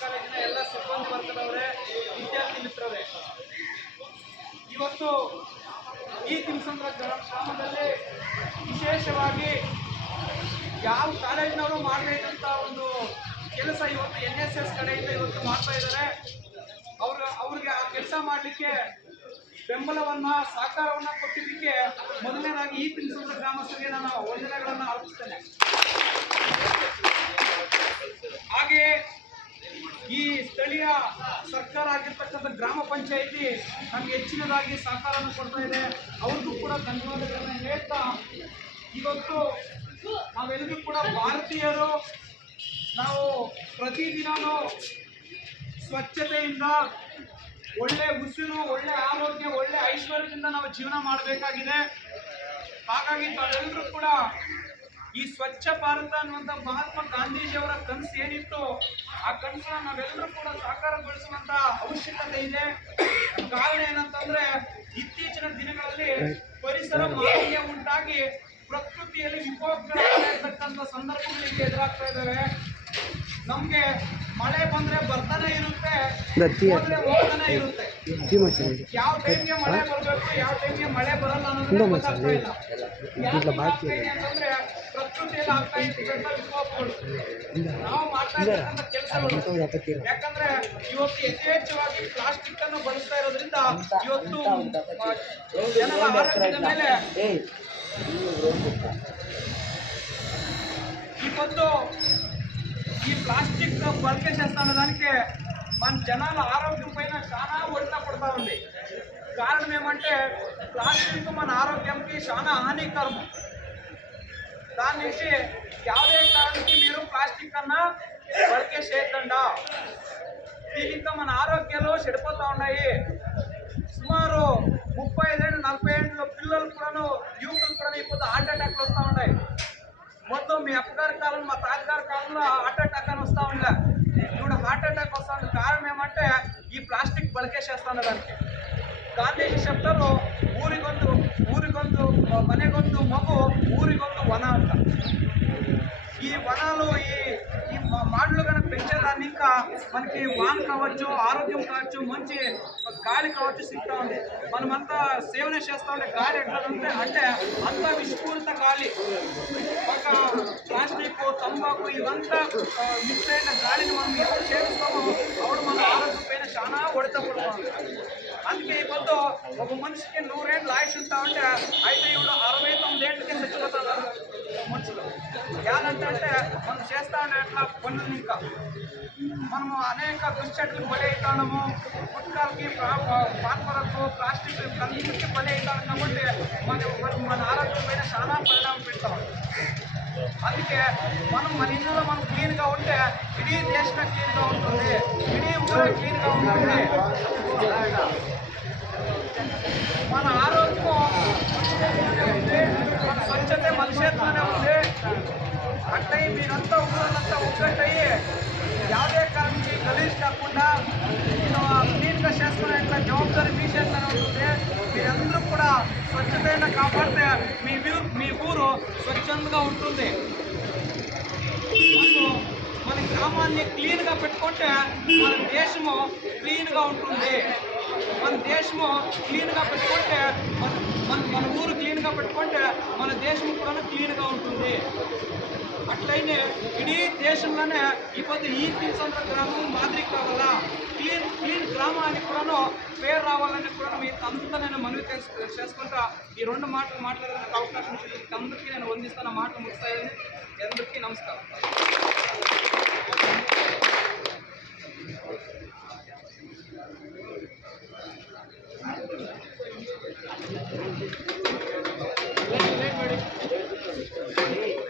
ಕಾಲೇಜಿನ ಎಲ್ಲ ಸಿಬ್ಬಂದಿ ವರ್ಗದವರೇ, ವಿದ್ಯಾರ್ಥಿ ಮಿತ್ರರೇ, ಇವತ್ತು ಈ ತಿಮ್ಮಸಂದ್ರ ಗ್ರಾಮದಲ್ಲಿ ವಿಶೇಷವಾಗಿ ಯಾವ ಕಾಲೇಜಿನವರು ಮಾಡಬೇಕಂತ ಒಂದು ಕೆಲಸ ಇವತ್ತು NSS ಕಡೆಯಿಂದ ಇವತ್ತು ಮಾಡ್ತಾ ಇದ್ದಾರೆ. ಅವ್ರಿಗೆ ಆ ಕೆಲಸ ಮಾಡಲಿಕ್ಕೆ ಬೆಂಬಲವನ್ನ ಸಹಕಾರವನ್ನ ಕೊಟ್ಟಿದ್ದಕ್ಕೆ ಮೊದಲನೇದಾಗಿ ಈ ತಿಮ್ಮಸಂದ್ರ ಗ್ರಾಮಸ್ಥರಿಗೆ ನಾನು ವಂದನೆಗಳನ್ನು ಅರ್ಪಿಸ್ತೇನೆ. ಹಾಗೆ ಈ ಸ್ಥಳೀಯ ಸರ್ಕಾರ ಆಗಿರ್ತಕ್ಕಂಥ ಗ್ರಾಮ ಪಂಚಾಯಿತಿ ನಮ್ಗೆ ಹೆಚ್ಚಿನದಾಗಿ ಸಹಕಾರವನ್ನು ಕೊಡ್ತಾ ಇದೆ. ಅವ್ರಿಗೂ ಕೂಡ ಧನ್ಯವಾದಗಳನ್ನು ಹೇಳ್ತಾ, ಇವತ್ತು ನಾವೆಲ್ಲರೂ ಕೂಡ ಭಾರತೀಯರು, ನಾವು ಪ್ರತಿದಿನನೂ ಸ್ವಚ್ಛತೆಯಿಂದ ಒಳ್ಳೆ ಉಸಿರು, ಒಳ್ಳೆ ಆರೋಗ್ಯ, ಒಳ್ಳೆ ಐಶ್ವರ್ಯದಿಂದ ನಾವು ಜೀವನ ಮಾಡಬೇಕಾಗಿದೆ. ಹಾಗಾಗಿ ತಾವೆಲ್ಲರೂ ಕೂಡ ಈ ಸ್ವಚ್ಛ ಭಾರತ ಅನ್ನುವಂಥ ಮಹಾತ್ಮ ಗಾಂಧೀಜಿಯವರ ಕನಸು ಏನಿತ್ತು, ಆ ಕನಸನ್ನ ನಾವೆಲ್ಲರೂ ಕೂಡ ಸಾಕಾರಗೊಳಿಸುವಂತ ಅವಶ್ಯಕತೆ ಇದೆ. ಕಾರಣ ಏನಂತಂದ್ರೆ, ಇತ್ತೀಚಿನ ದಿನಗಳಲ್ಲಿ ಪರಿಸರ ಮಾಲಿನ್ಯ ಉಂಟಾಗಿ ಪ್ರಕೃತಿಯಲ್ಲಿ ವಿಕೋಪಗಳಿರ್ತಕ್ಕಂಥ ಸಂದರ್ಭಗಳಿಗೆ ಎದುರಾಗ್ತಾ ಇದ್ದಾವೆ. ನಮ್ಗೆ ಮಳೆ ಬಂದ್ರೆ ಬರ್ತಾನೆ ಇರುತ್ತೆ, ಹೋದ್ರೆ ಹೋಗ್ತಾನೆ ಇರುತ್ತೆ. ಯಾವ ಟೈಮ್ಗೆ ಮಳೆ ಬರಬೇಕು, ಯಾವ ಟೈಮ್ಗೆ ಮಳೆ ಬರಲ್ಲ ಅನ್ನೋದು ಗೊತ್ತಾಗ್ತಾ ಇಲ್ಲ. ಅಂತಂದ್ರೆ ಪ್ರಕೃತಿಯಲ್ಲಿ ಆಗ್ತಾ ಇರ್ತಕ್ಕಂಥ ವಿಕೋಪಗಳು, ನಾವು ಮಾಡ್ತಾ ಇರ್ತಕ್ಕಂಥ ಕೆಲಸಗಳು. ಯಾಕಂದ್ರೆ ಇವತ್ತು ಯಥೇಚ್ಛವಾಗಿ ಪ್ಲಾಸ್ಟಿಕ್ ಅನ್ನು ಬಳಸ್ತಾ ಇರೋದ್ರಿಂದ ಇವತ್ತು ಜನರ ಆರೋಗ್ಯದ ಮೇಲೆ ಇವತ್ತು ఈ ప్లాస్టిక్ బల్కే చేస్తున్న దానికి మన జనాల ఆరోగ్యం పైన చాలా ఒడిన పడతా ఉంది. కారణం ఏమంటే, ప్లాస్టిక్ మన ఆరోగ్యంకి చాలా హానికరం. దాని నుంచి ಯಾವುದೇ కారణానికి మీరు ప్లాస్టిక్ అన్నా బల్కే చేయకుండా, దీనితో మన ఆరోగ్యాలు చెడిపోతూ ఉన్నాయి. సుమారు 35 ఏళ్ళు 40 ఏళ్ళ పిల్లలు కూడా, యువకులు కూడా ఇప్పుడు హార్ట్ అటాక్లు వస్తూ ఉన్నాయి. మొత్తం మీ అప్పగారి కాలం, మా తాతగారి కాలంలో హార్ట్ అటాక్ అని వస్తూ ఉండే. ఇప్పుడు హార్ట్ అటాక్ వస్తుంది. కారణం ఏమంటే, ఈ ప్లాస్టిక్ బలికేసేస్తున్న దానికి. గాంధీజీ చెప్తారు, ఊరిగొంతు మನೆಗೊಂದು మగు, ఊరిగొంతు వన అంట. ఈ వనాలు ఈ మాటలు కనుక పెంచేదాన్ని ఇంకా మనకి వాన్ కావచ్చు, ఆరోగ్యం కావచ్చు, మంచి గాలి కావచ్చు సిగ్గుతా ఉంది. మనమంతా సేవన చేస్తూ ఉండే గాలి ఎట్లా ఉంటే అంటే అంత విషపూరిత గాలి, ఒక ప్లాస్టిక్, తంబాకు ఇవంతా మిక్స్ అయిన గాలిని మనం ఎవరు చేస్తామో అప్పుడు మన ఆరోగ్యం పైన చాలా ఒడిత పడుతుంది. అందుకే ఇప్పుడు ఒక మనిషికి 100 ఏళ్ళు ఆయుష్ ఉంటా ఉంటే అయితే ఇప్పుడు 69 ఏళ్ళకి చచ్చిపోతున్నారు మనుషులు. ఏంటంటే మనం చేస్తా ఉండే అట్లా పనులు, ఇంకా మనము అనేక దుశ్చట్లకు బలి అవుతాము. గుట్కాలకి, పాన్పరకు, ప్లాస్టిక్ అన్నింటికి బలి అవుతాం. కాబట్టి మన ఆరోగ్యం పైన చాలా పరిణామం పెడతాం. అందుకే మనం మన ఇళ్ళలో మనం క్లీన్గా ఉంటే ఇడీ దేశమే క్లీన్గా ఉంటుంది, ఇడీ ఊరే క్లీన్గా ఉంటుంది. మన ఆరోగ్యం ఉంది, మన స్వచ్ఛత మన చేతిలోనే ఉంది. అట్లయి మీరంతా ఊరంతా ఒక్కటయ్యి ಯಾವುದೇ ಕಾರಣಕ್ಕೆ ಗಲೀಜು కాకుండా క్లీన్గా చేసుకునేట్లా జవాబారి మీ చేతిలోనే ఉంటుంది. మీరందరూ కూడా స్వచ్ఛతను కాపాడితే మీ ఊరు స్వచ్ఛందంగా ఉంటుంది. మన గ్రామాన్ని క్లీన్గా పెట్టుకుంటే మన దేశము క్లీన్గా ఉంటుంది. మన దేశము క్లీన్గా పెట్టుకుంటే మన ఊరు క్లీన్గా పెట్టుకుంటే మన దేశం కూడా క్లీన్గా ఉంటుంది. అట్లయితే ఇడీ దేశంలోనే ఇప్పుడు ఈ తిమ్మసంద్ర గ్రామం మాదిరి కావాలా, క్లీన్ గ్రామానికి కూడా పేరు రావాలని కూడా మీకు అంతా నేను మనవి చేసుకుంటా ఈ 2 మాటలు మాట్లాడడానికి అవకాశం ఇచ్చిన అందరికీ నేను వందిస్తున్న మాటలు ముగిస్తాయని అందరికీ నమస్కారం.